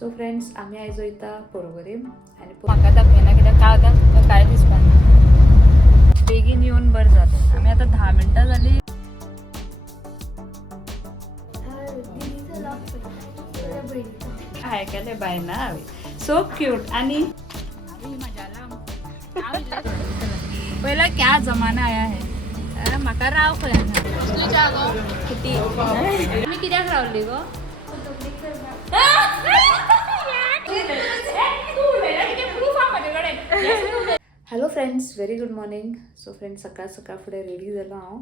So friends आम्ही आयज वयता पर्वरीम आनी म्हाका दाखयना कित्याक काळजाक कांय दिसपाना बेगीन येवन बरें जाता. आमी आतां 10 मिनटां जाली. हाय केले बायना हांवें सो क्यूट आणि पहिला क्या जमाना आया है म्हाका राव खंय किती आमी कित्याक रावली गो hello friends very good morning. So friends सकाळ फुडें रेडी जालो हांव.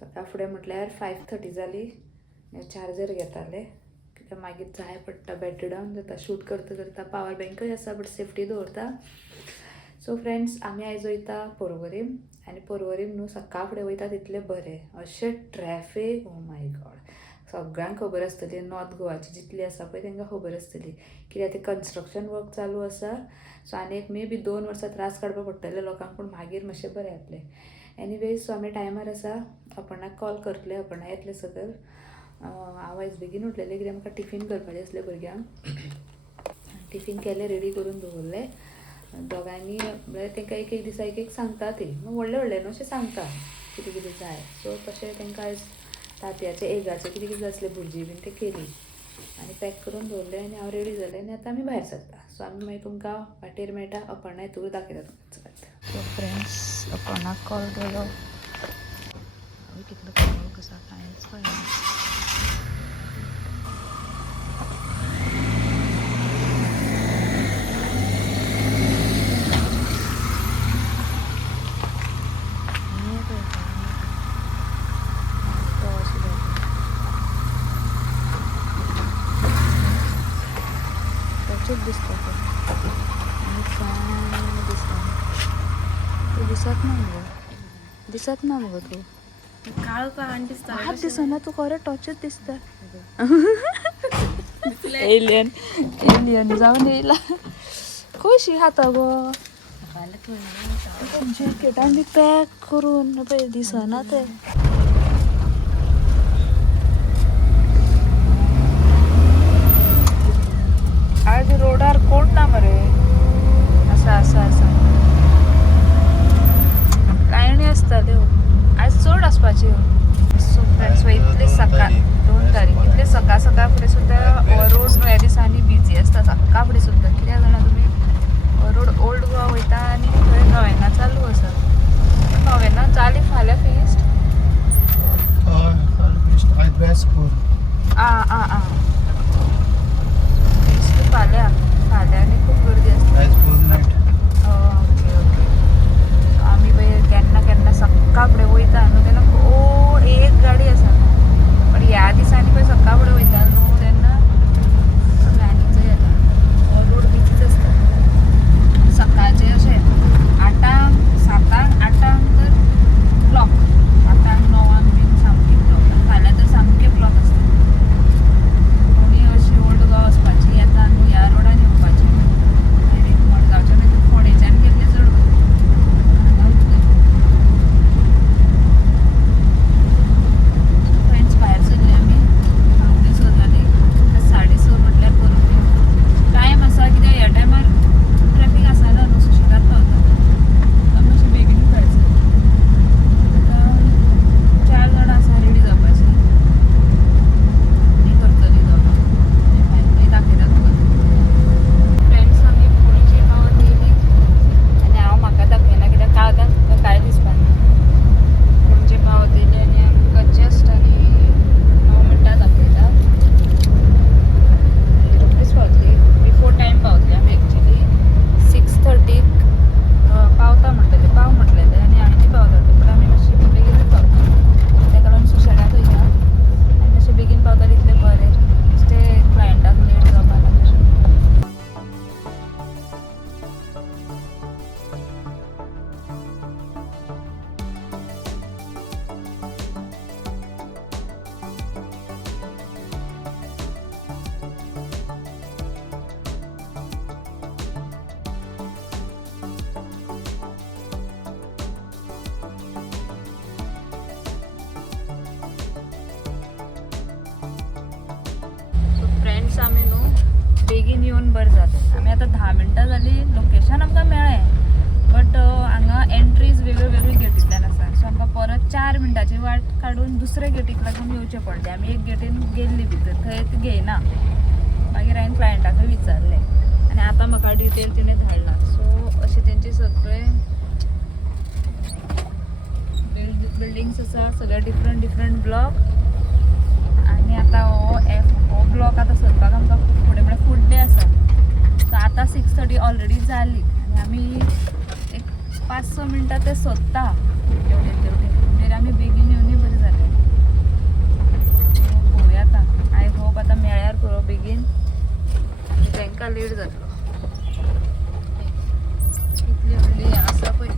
सकाळ फुडें म्हटल्यार 5:30 जाली. चार्जर घेताले कित्याक मागीर जाय पडटा बॅटरी डावन जाता शूट करता पावर बँकूय आसा बट सेफ्टी दवरता. सो फ्रेंड्स आमी आयज वयता पर्वरीम आनी पर्वरीम न्हू सकाळ फुडें वयता तितलें बरें. अशें ट्रॅफीक ओ माय गॉड सगळ्यांक खबर आसतली. नॉर्थ गोवाची जितली आसा पळय तांकां खबर आसतली कित्याक ते कन्स्ट्रक्शन वर्क चालू आसा. सो आनी एक मे बी 2 वर्सां त्रास काडपा पडटले लोकांक पूण मागीर मातशें बरें जातलें. एनीवेज सो आमी टायमार आसा. अपर्णाक कॉल करतले. अपर्णा येतले सकयल. हांव आयज बेगीन उठलेलें कित्याक म्हाका टिफीन करपाचें आसलें भुरग्यांक. टिफीन केलें रेडी करून दवरलें दोगांनी म्हळ्यार तांकां एक दिसा एक सांगता ती व्हडलें न्हू अशें सांगता कितें कितें जाय. सो तशें तांकां आयज तांतयाचें एगाचें कितें कितें आसलें भुरजी बीन तें केली आनी पॅक करून दवरलें आनी हांव रेडी जालें आनी आतां आमी भायर सरता. सो आमी मागीर तुमकां वाटेर मेळटा. अपर्णा येतकूच दाखयता तुमकां. सो फ्रेंड्स अपर्णाक कॉल केलो कितलो कॉल कसा कांयच कळना. दिसता तू दिसत ना मगो दिसत ना मगो तू काळ काळान दिसता हात दिसना तू खरें टॉर्चच दिसता. एलियन एलियन जावन येयला कशी हाता गो जॅकेटान बी पॅक करून पळय दिसना ते. आज रोडार कोण ना मरे असा असा असा कांयणी आसताली आज चड आसपाची. सो फ्रेंड्स इतले सकाळ 2 तारीख इतले सकाळ फुडें सुद्दां रोड न्हू ह्या दिसांनी बिजी आसता सकाळ फुडें सुद्दां. कित्याक जाणा तुमी रोड ओल्ड गोवा वयता आनी थंय नोवेना चालू आसा. नोवेना जाली फाल्यां फिस्ट फिस्ट फाल्यां आनी खूब गर्दी आसता. ओके ओके सो आमी पळय केन्ना सकाळ फुडें वयता न्हू तेन्ना एक गाडी आसा पण ह्या दिसांनी पळय सकाळ फुडें वयता न्हू तेन्ना सगळ्यांनीच येता. रोड बिजीच आसता. सकाळचे अशें 8 7 8 तर ब्लॉक 8 9 बीन सामकी ब्लॉक. फाल्यां तर सामके ब्लॉक आसता. कोणी अशी ओल्ड गोवा वचपाची येता न्हू ह्या रोडान येवपाची डायरेक्ट मडगांवच्यान नाही फोंडेच्यान गेल्ले चड हांगा वयतले. फ्रेंड्स भायर सरले आमी 9:30 जाली. 6:30 म्हटल्यार बरोबर टायम आसा कित्याक ह्या टायमार ट्रॅफीक आसना न्हू सुशेगाद पावता. आमी मातशें बेगीनूच भायर सरली. आतां 4 जाणां आसा रेडी जावपाची आनी करतली जावन आनी भायर मागीर दाखयता तुका. फ्रेंड्स आमी पणजे पावत येयली आनी हांव म्हाका दाखयना कित्याक काळजाक कांय दिसपाना. पणजे पावत येयली आनी आमकां जस्ट आनी 9 मिनटां दाखयता. रोखडीच पावतली बिफोर टायम पावतली आमी एक्चुली 6:30 पावता म्हणटले पाव म्हटलेले आनी हांवें पावता पण आमी मातशी बेगीनूच पावता. ताका लागून सुशेगाद वयता आनी मातशें बेगीन पावता तितलें बरें. बेश्टें क्लायंटाक लेट जावपा लागून. फ्रेंड्स आमी न्हू बेगीन येऊन बरं जालें. आमी आतां 10 मिनटां जालीं, लोकेशन आमकां मेळ्ळें बट हांगा एंट्रीज वेगळ्यो वेगळ्यो गेटींतल्यान आसा. सो आमकां परत 4 मिनटांची वाट काडून दुसऱ्या गेटीक लागून येवचें पडलें. आमी एक गेटीन गेल्लीं भितर, थंय ती घेयना. मागीर हांवें क्लायंटाकूय विचारलें आनी आतां म्हाका डिटेल तिणें धाडला. सो अशें तेंचे सगळे बिल्डिंग्स आसा, सगळे डिफरंट ब्लॉक. आनी आतां हो ब्लॉक आतां सोदपाक आमकां फुडें म्हळ्यार फूड डे आसा. सो आतां 6:30 ऑलरेडी जाली आनी आमी एक 5-6 मिनटां ते सोदता तेवढे म्हणजे आमी बेगीन येवनय बरें जालें. पळोवया आतां. आय होप आतां मेळ्यार पुरो बेगीन, तांकां लेट जातलो. इतली व्हडली आसा पळय.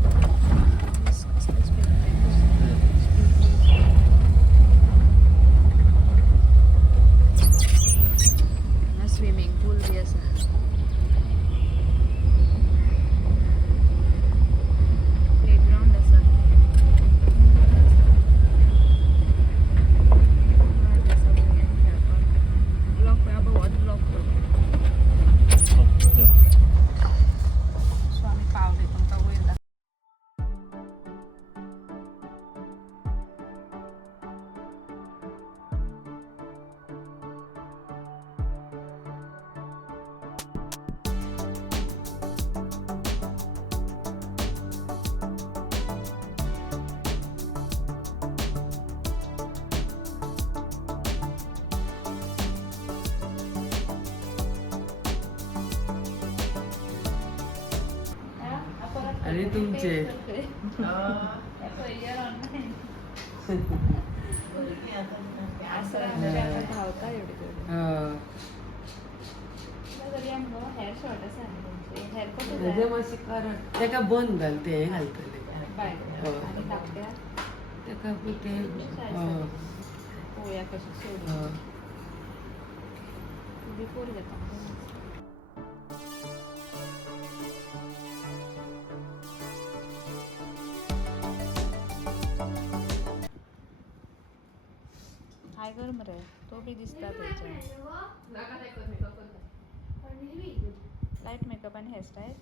स्विमींग पूल बी आसा. प्लेग्राउंड आसा. ब्लॉक पळय, बहुत ब्लॉक पळय. सो आमी पावले, तुमकां वयर दाखयता. आणि तुमचे धावता एवढी तेवढी. तरी आमकां हेअर शॉर्ट आसा न्ही तुमचे, हेअर कट मातशें कारण तेका बंद घाल, ते हें घालतले बाय आनी धाकट्या तेका ते पळोवया कशें सोडून बिफोर घेता. हाय कर मरे, तो बी दिसता थंयच्यान. लायट मेकअप आनी हेअरस्टायल.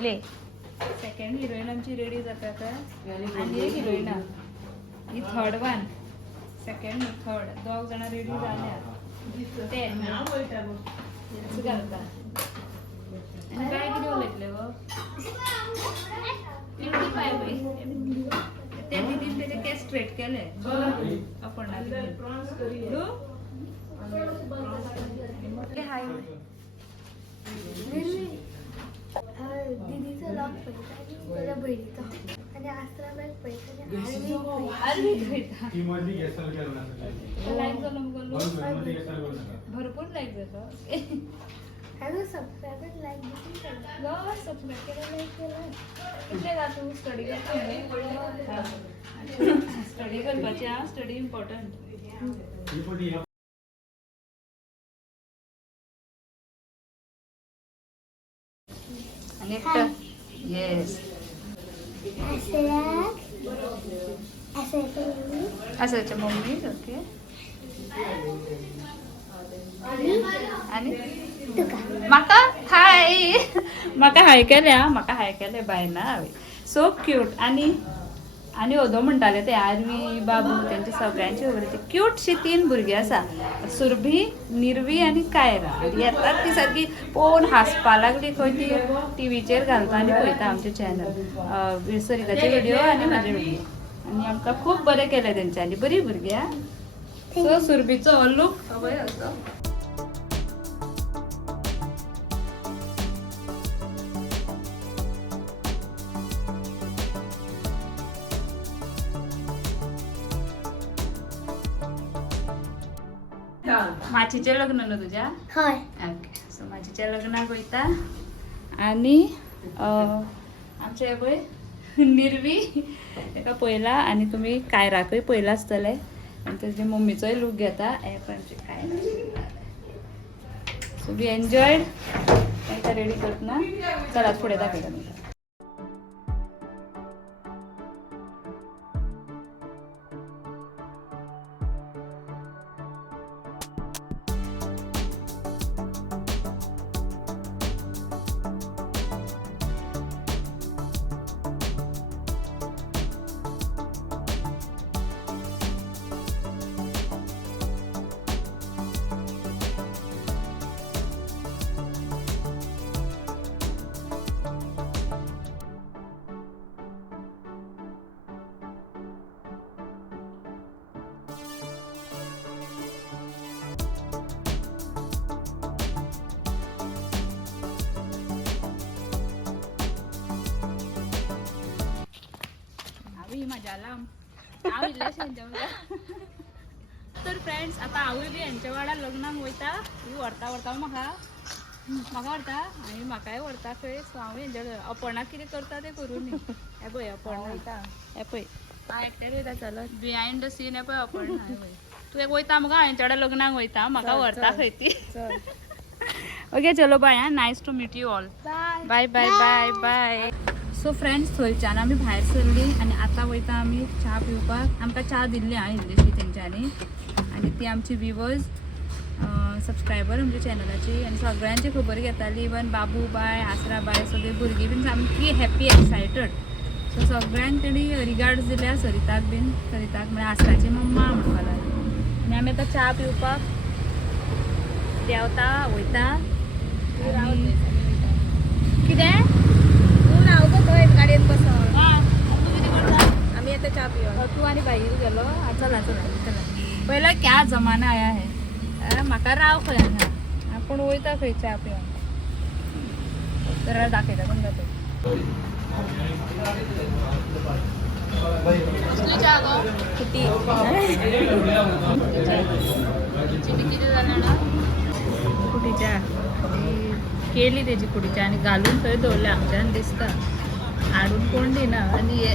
ले सेकंड हिरोईन आमची रेडी जाता का. आनी एक हिरोईन ही थर्ड वन. सेकंड थर्ड दोग जाणां रेडी जाल्या. ते घालता. आनी काय कितें उलयतले गो. 55 ते दीदीन तेजे केस स्ट्रेट केले अपणाली. हाय दीदीचं लॉक पडलं त्याच्या बहिणीचा आणि आश्रमात पैसे लाईक झालं भरपूर लाईक झालं. हॅलो सबस्क्रायबर लाईक सबस्क्राईब केलं, लाईक केलं. कितले का तू स्टडी करता. स्टडी करपाची हा, स्टडी इम्पॉर्टंट. आणि एकटं येस असायच्या मम्मी. ओके. आणि म्हाका हाय केल्या बाय ना. So cute. आणि आनी ओदो म्हणटाले ते आरवी बाबू तेंचे सगळ्यांची खबर क्यूटशी 3 भुरगीं आसा सुरभी निर्वी आनी कायरा आनी येतात ती सारकी पळोवन हांसपा लागली खंय ती टीव्हीचेर घालता आनी पळयता आमचे चॅनल सरिताचे व्हिडिओ आनी म्हाजे व्हिडिओ आनी आमकां खूब बरें केलें तेंच्यांनी बरी भुरगीं आं सो सुरभीचो हो लूक पळय असो माचीचें लग्न न्हू तुज्या हय ओके सो माचीच्या लग्नाक वयता आनी आमचे पळय निर्वी ताका पळयला आनी तुमी कायराकूय पळयला आसतले आनी तेजे मम्मीचोय लूक घेता हे पण कायरा सो वी एन्जॉयड तांकां रेडी करतना चलात फुडें दाखयता तुमकां मजा हांव इल्लेशें तर फ्रेंड्स आतां हांवूय बी हेंच्या वांगडा लग्नाक वयता व्हरता व्हरता म्हाका व्हरता आनी म्हाकाय व्हरता खंय सो हांव हेंच्या अपणाक कितें करता तें करूं न्ही हे पळय अपण वयता हे पळय हांव एकट्याच वयता चलत बिहायंड द सीन हे पळय अपण तूं एक वयता मुगो हांव हेंच्या वांगडा लग्नाक वयता म्हाका व्हरता खंय ती ओके चलो बाय आं nice to meet you all bye bye bye bye so friends थंयच्यान आमी भायर सरली आनी आतां वयता आमी च्या पिवपाक आमकां च्या दिल्ली हां इल्लीशी तेंच्यांनी आनी ती आमची व्हिवर्स सबस्क्रायबर आमच्या चॅनलाची आनी सगळ्यांची खबर घेताली इवन बाबू बाय आसरा बाय सगळीं भुरगीं बीन सामकी हॅप्पी एक्सायटेड सो सगळ्यांक तेणी रिगार्ड्स दिल्या सरिताक म्हळ्यार आसराची मम्मा म्हणपाक लागली आनी आमी आतां च्या पिवपाक देंवता वयता कितें गाडयेन बसोन तूं कितें करता आमी आतां च्या पिवप तू आणि बाहेर गेलो चला चला चला पहिला क्या जमाना आया है म्हाका राव खंय हांगा पूण वयता खंय च्या पिवंक तर दाखयता तुमकां तो कसली च्या गो किती कितें जालें ना कुटीच्या केली तेजी कुटीच्या आनी घालून थंय दवरल्या आमच्यान दिसता हाडून कोण दिना आनी हे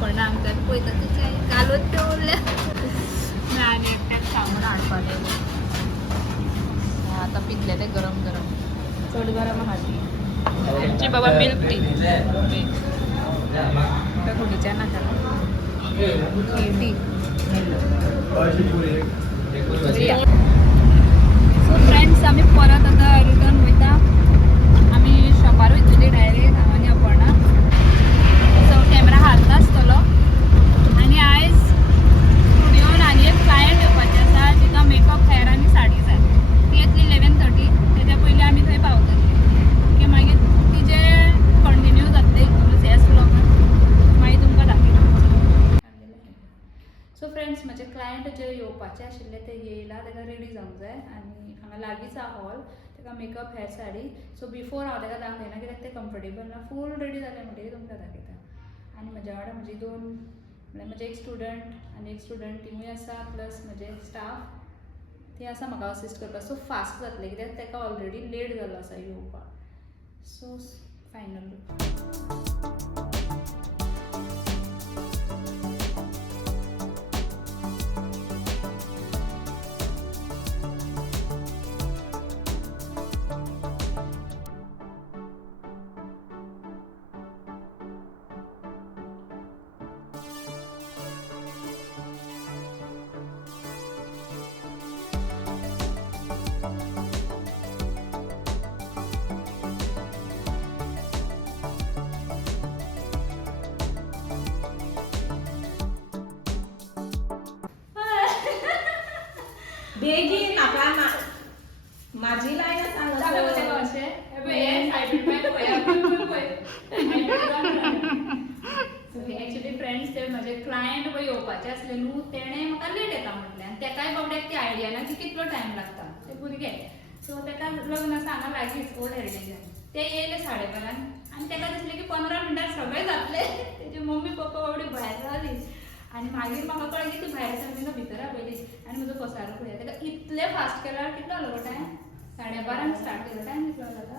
पण आमच्यान पळयता तेच्या घालून दवरल्या आनी एकट्याक सांगून हाडपाक लागलें आतां पितले ते गरम गरम चड गरम आहा ती आमची बाबा मिल्क टी त्या कुटीच्या नाका टी सो फ्रेंड्स आमी परत आतां रिटर्न वयता आमी शॉपार वयतली डायरेक्ट हांव आनी अपर्णा सो कॅमेरा हालता आसतलो आनी आयज स्टुडियोन आनी एक क्लायंट येवपाचें आसा जिका मेकअप हेअर आनी साडी जाय ती येतली 11:30 तेच्या पयलीं आमी थंय पावतली ओके मागीर तिजें कंटिन्यू जातलें ह्याच ब्लॉगान मागीर तुमकां दाखयता सो फ्रेंड्स म्हजे क्लायंट जे येवपाचे आशिल्ले ते येयला ताका रेडी जावंक जाय आनी हांगा लागींच आहा हॉल ताका makeup hair sari so before हांव ताका दाखयना कित्याक तें कम्फर्टेबल ना फूल रेडी जालें म्हणटकीर तुमकां दाखयता आनी म्हज्या वांगडा म्हजी दोन म्हळ्यार म्हजे एक स्टुडंट आनी एक स्टुडंट टिमूय आसा प्लस म्हजे स्टाफ ती आसा म्हाका असिस्ट करपाक सो फास्ट जातलें कित्याक ताका ऑलरेडी लेट जाल्लो आसा येवपाक सो फायनल बेगीन म्हाका माझी लायन एक्चुअली फ्रेंड्स ते म्हजे क्लायंट पळय येवपाचे आसले न्हू तेणे म्हाका लेट येता म्हटलें आनी तेकाय बाबड्याक ती आयडिया ना की कितलो टायम लागता ते भुरगे सो तेका लग्न सांगा लागींच ओल्ड हेरिटेजान ते येयले 12:30 आनी तेका दिसलें की 15 मिनटां सगळें जातले तेजी मम्मी पप्पा बाबडी भायर रावली आनी मागीर म्हाका कळ्ळें की ती भायर सरली काय भितर रावली आनी म्हजो पसारो पळय तेका इतले फास्ट केल्यार कितलो जालो गो टायम 12:30 स्टार्ट केलो टायम कितलो जाता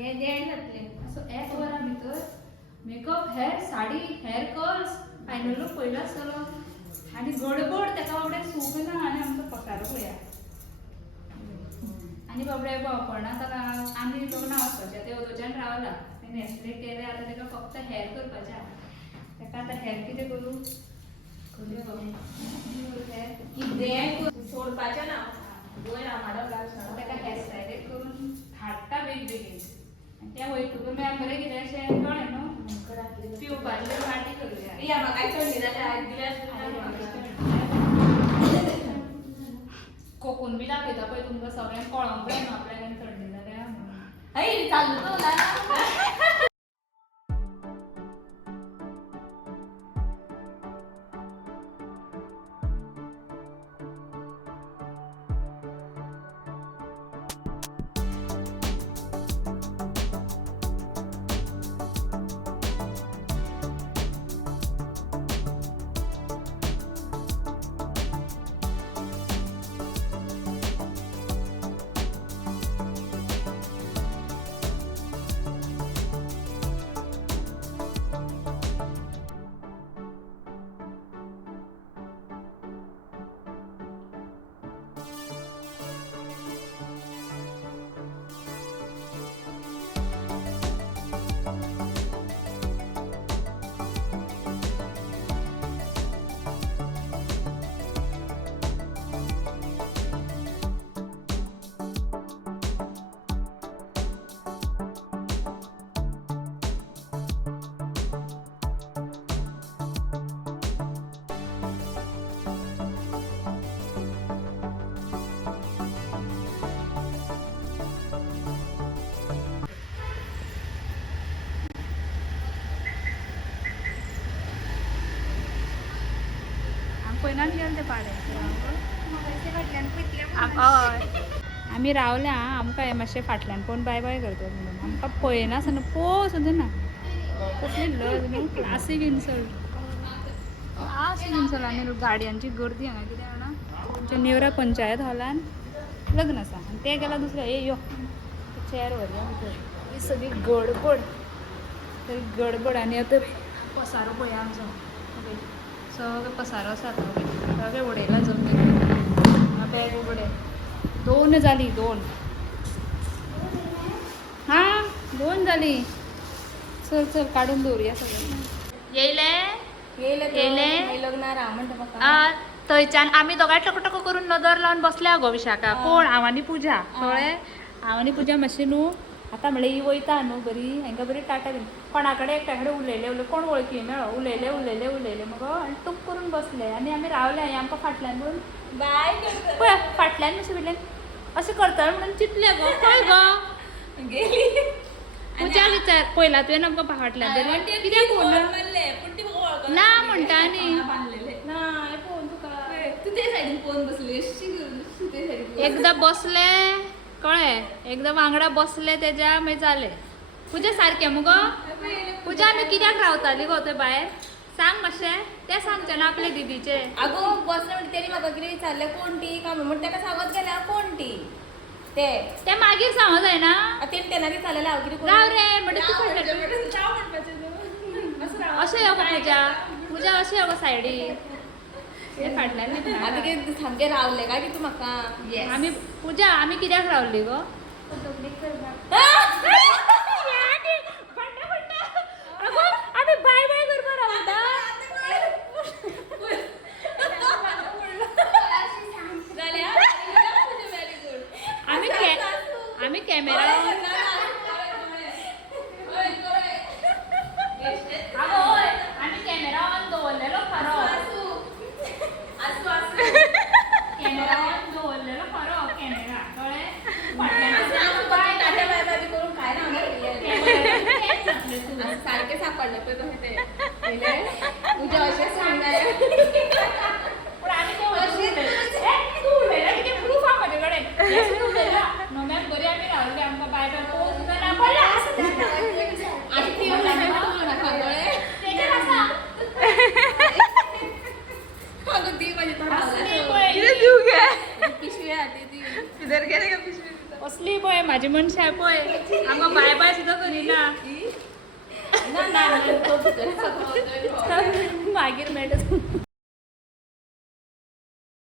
हे देड जातले सो 1 वरा भितर makeup hair sari hair curls final look पयलो आसतलो आनी गडबड तेका बाबड्याक सूख ना आनी आमचो पसारो पळया आनी बाबड्या भावपणाक ताका आमी लग्ना वचपाचें ते वचोच्यान रावला तेणें हेअरस्ट्रेट केलें आतां तेका फक्त हेअर करपाचें आहा तेका आतां हेअर कितें करूं कितें सोडपाचें ना वयर आमाडो घाल तेका हेअर स्टायल करून हाडटा बेगीन आनी तें वयतकूच मागीर बरें कितें अशें कळ्ळें न्हू पिवपाची पार्टी करूया या म्हाका थंडी जाल्या कोकून बी दाखयता पळय तुमकां सगळ्यांक कळोंक जाय न्हू आपल्याक आनी थंडी जाल्या म्हणून हय चालू तो पयनाच गेले ते पाडे हय आमी रावल्या आमकां हें मातशें फाटल्यान पळोवन बाय बाय करता म्हणून आमकां पळयना सावन पळोव सुद्दां ना कसली लज न्हू क्लासीक इन्सल्ट क्लासीक इन्सल्ट आनी गाडयांची गर्दी हांगा कितें जाणा आमच्या नेवरा पंचायत हॉलान लग्न आसा आनी ते गेला दुसऱ्या यो चेअर व्हरया भितर ही सगळी गडबड तरी गडबड आनी आतां पसारो पळया आमचो सगळें पसारो आसा सगळें उडयला जमनीर बॅग उगडे 2 जाली 2 हां 2 जाली चल चल काडून दवरुया सगळें येयले लग्नार राव म्हणटा म्हाका थंयच्यान आमी दोगांय टको करून नदर लावन बसल्या गो विशाखा कोण हांव आनी पुजा कळ्ळें हांव आनी पुजा मातशी न्हू आतां म्हणल्यार ही वयता न्हू बरी हांकां बरी टाटा बीन कोणा कडेन एकट्या कडेन उलयले कोण वळखी मेळो उलयले मगो आनी टूक करून बसले आनी आमी रावले आमकां फाटल्यान पळोवन बाय पळय फाटल्यान मातशें वयल्यान अशें करता म्हणून चिंतलें गो खंय गो गेली पुजा विचार पयला तुवें आमकां फाटल्यान तरी कित्याक म्हणना ना म्हणटा न्ही ना हे पळोवन तुका तू ते सायडीन पळोवन बसली ते सायडीन एकदां बसले कळ्ळें एकदां वांगडा बसले तेज्या मागीर जालें पुजा सारकें मुगो पुजा आमी कित्याक रावताली गो थंय भायर सांग मातशें तें सांगचें ना आपले दिदीचे आगो बसले म्हणजे तेणी म्हाका कितें विचारलें कोण ती काय म्हणून ताका सांगत गेल्या कोण ती ते मागीर सांगो जायना तेणी तेन्ना विचारलें हांव कितें राव रे म्हणजे तूं अशें यो गो पुजा अशें यो गो सायडीक ते फाटल्यान आमी कितें सामकें रावले काय तूं म्हाका आमी पुजा आमी कित्याक रावली गो आमी बाय बाय करपा रावता आमी कॅमेरा आमी कॅमेरा ऑन दवरलेलो खरो कॅमेरा ऑन दवरलेलो असं सारखे सापडले पण कसे ते पहिले तुझे असे सांगणार पण आम्ही ते तू उलयला किती प्रूफ हा माझे कडे तू उलयला नम्यान बरी आम्ही रावले आमका बाय बाय पोच सुद्धा ना पडला आणि ती एवढी भेटतो ना खगोळे त्याच्यात असा अगं ती माझी असली पिशवी आहे ती असली पळय माझी मनशी आहे पळय आमका बाय बाय सुद्धा करिना ना तो सगळं मागीर मेळटा